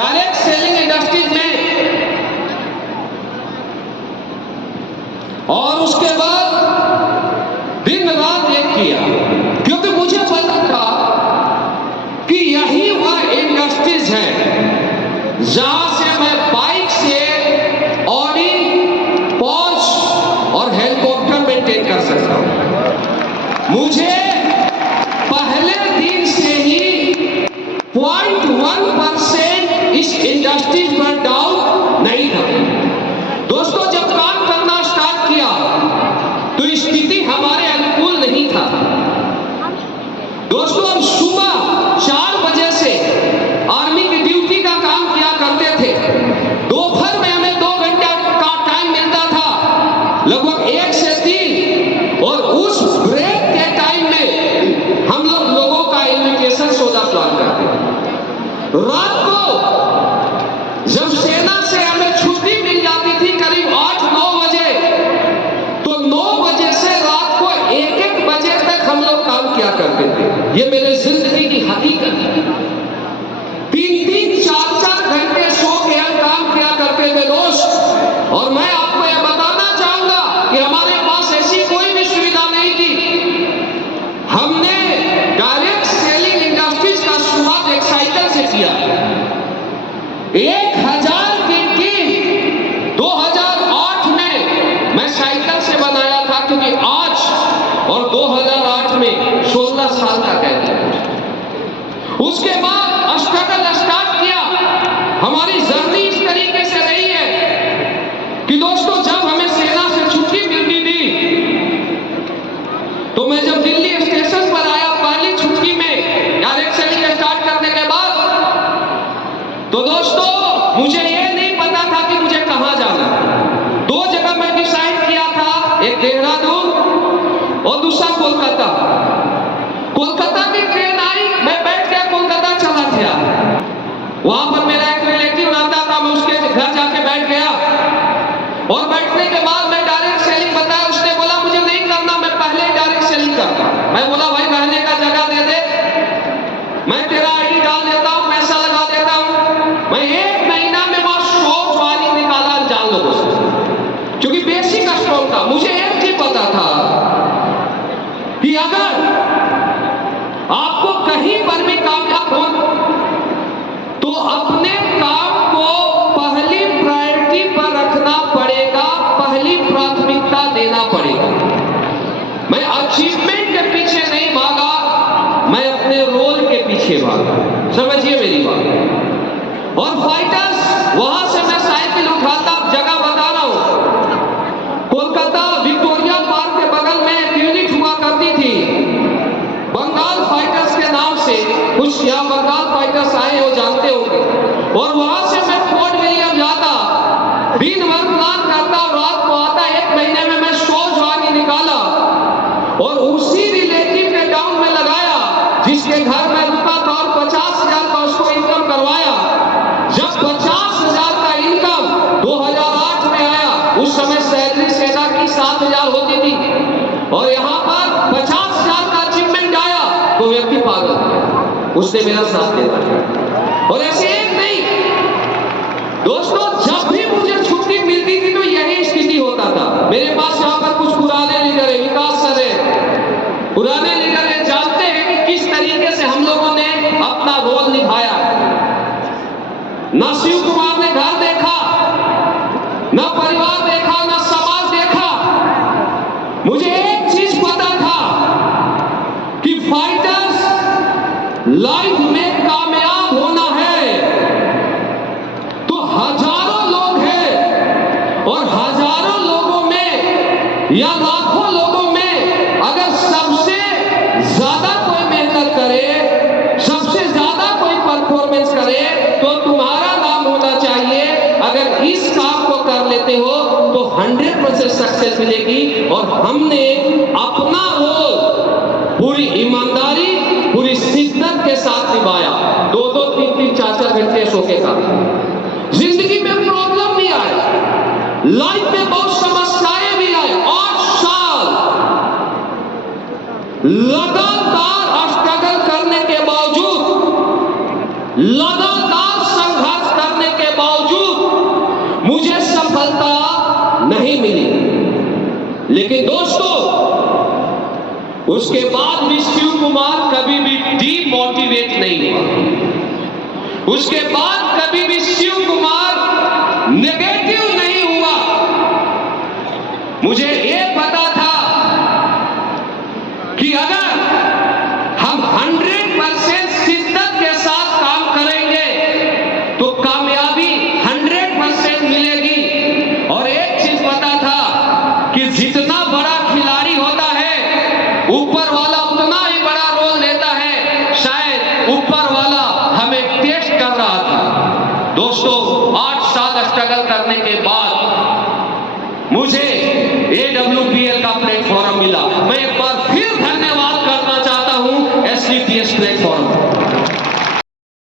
Direct selling industries में, और उसके बाद दिन रात एक किया, क्योंकि मुझे पता था कि यही वह इंडस्ट्रीज है जहां से मैं बाइक से ऑडी, पोर्श और हेलीकॉप्टर मेंटेन कर सकता हूं। मुझे पहले दिन से ही 0.1% इस इंडस्ट्रीज पर डाउट नहीं था। दोस्तों, जब काम करना स्टार्ट किया तो स्थिति हमारे अनुकूल नहीं था। दोस्तों, हम सुबह 4 बजे से आर्मी की ड्यूटी का काम किया करते थे। दोपहर में हमें 2 घंटा का टाइम मिलता था, लगभग 1 से 3, और उस ब्रेक के टाइम में हम लोगों का इन्विटेशन सौदा प्लान करते थे। रात को जब सेना से हमें छुट्टी मिल जाती थी करीब 8-9 बजे, तो 9 बजे से रात को 1-1 बजे तक हम लोग काम किया करते थे। ये मेरे जिंदगी की हकीकत है। 3-3, 4-4 घंटे सो के हम काम किया करते थे दोस्त। और मैं आपको यह बताना चाहूंगा कि हमारे पास ऐसी कोई भी सुविधा नहीं थी। हमने डायरेक्ट सेलिंग इंडस्ट्रीज का शुरुआत एक साइकिल से किया। 1000 की 2008 में मैं साइकिल से बनाया था, क्योंकि आज और 2008 में 16 साल का गैप है। उसके बाद स्ट्रगल स्टार्ट किया। हमारी जर्नी इस तरीके से रही है कि दोस्तों, जब हमें सेना से छुट्टी मिलती थी तो मैं जब दिल्ली स्टेशन पर आया पहली छुट्टी में डायरेक्ट सेलिंग स्टार्ट करने के बाद, तो दोस्तों मुझे ये नहीं पता था कि मुझे कहां जाना है। 2 जगह मैं डिसाइड किया था, एक देहरादून और दूसरा कोलकाता। कोलकाता की ट्रेन आई, मैं बैठ गया, कोलकाता चला गया। वहां पर मेरा एक रिलेटिव रहता था, मैं उसके घर जाके बैठ गया, और बैठने के बाद मैं डायरेक्ट सेलिंग बताया। उसने बोला मुझे नहीं करना, मैं पहले ही डायरेक्ट सेलिंग करता। मैं बोला भाई रहने का जगह दे दे, मैं तेरा आईडी डाल देता हूं, पैसा लगा देता हूं। मैं 1 महीना में वहां 100 ज्वाइनिंग निकाला, जान लो दोस्तों, क्योंकि बेसिक स्ट्रॉन्ग था। मुझे एक चीज पता था कि अगर आपको कहीं पर भी कामयाब हो तो अपने काम को पहली प्रायोरिटी पर रखना पड़ेगा, पहली प्राथमिकता देना पड़ेगा। मैं अचीवमेंट के पीछे नहीं भागा, मैं अपने रोल के पीछे भागा। समझिए मेरी बात। और फाइटर्स, वहां से मैं साइकिल उठाता, जगह बता रहा हूं, कोलकाता विक्टोरिया पार्क के बगल में एक यूनिट हुआ करती थी बंगाल फाइटर्स के नाम से। कुछ यहाँ बंगाल फाइटर्स आए हो, जानते होंगे। और वहां से मैं फोर्ट विलियम जाता, दिन भर प्लान करता और रात को आता। 1 महीने में मैं 100 ज्वाइनिंग निकाला और उसी रिलेटिव के डाउन में लगाया जिसके घर में रुका था, और 50,000 का उसको इनकम करवाया। जब 50,000 का इनकम 2008 में आया, उस समय सैलरी सेना की 7,000 होती थी, और यहाँ पर 50,000 का अचीवमेंट आया तो व्यक्ति पागल है, उसने मेरा साथ दिया। और ऐसे एक नहीं दोस्तों, जब भी मुझे छुट्टी मिलती थी तो यही स्थिति होता था। मेरे पास यहाँ पर कुछ पुराने लीडर है, विकास सर है, पुराने लीडर है, जानते हैं कि किस तरीके से हम लोगों ने अपना रोल निभाया। ना शिव कुमार ने घर देखा, ना परिवार देखा, ना समाज देखा। मुझे एक चीज पता था कि फाइटर्स लाइफ में कामयाब होना है तो हजारों लोग हैं, और हजारों लोगों में या लाखों लोगों में अगर सबसे ज्यादा कोई मेहनत करे, सबसे ज्यादा कोई परफॉर्मेंस करे, तो तुम्हारा नाम होना चाहिए। अगर इस काम को कर लेते हो तो 100% सक्सेस मिलेगी। और हमने अपना रोल पूरी ईमानदारी, पूरी शिद्दत के साथ निभाया। 2-2, 3-3, 4-4 घंटे सो के काम। जिंदगी में प्रॉब्लम भी आए, लाइफ में बहुत समस्याएं भी आए, 8 साल लगातार स्ट्रगल करने के बावजूद, लगातार संघर्ष उसके बाद भी शिव कुमार कभी भी डीमोटिवेट नहीं हुआ। उसके बाद कभी भी शिव कुमार नेगेटिव